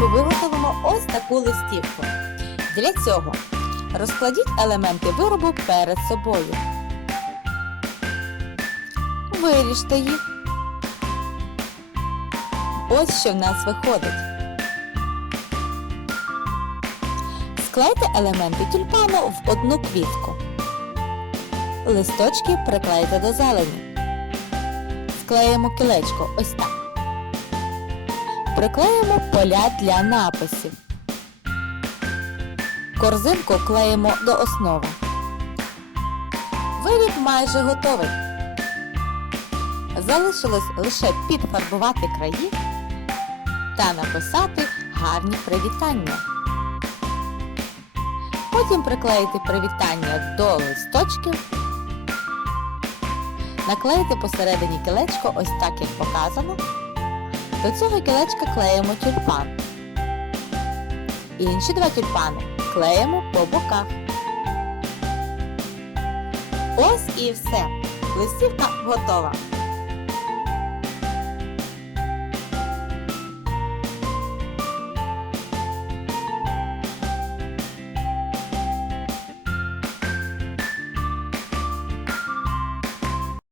Ми виготовимо ось таку листівку. Для цього розкладіть елементи виробу перед собою. Виріжте їх. Ось що в нас виходить. Склейте елементи тюльпану в одну квітку. Листочки приклейте до зелені. Склеїмо кілечко ось так. Приклеїмо поля для написів. Корзинку клеїмо до основи. Виріб майже готовий. Залишилось лише підфарбувати краї та написати гарні привітання. Потім приклеїти привітання до листочків. Наклеїти посередині кілечко ось так, як показано. До цього кілечка клеїмо тюльпан. Інші два тюльпани клеїмо по боках. Ось і все. Листівка готова.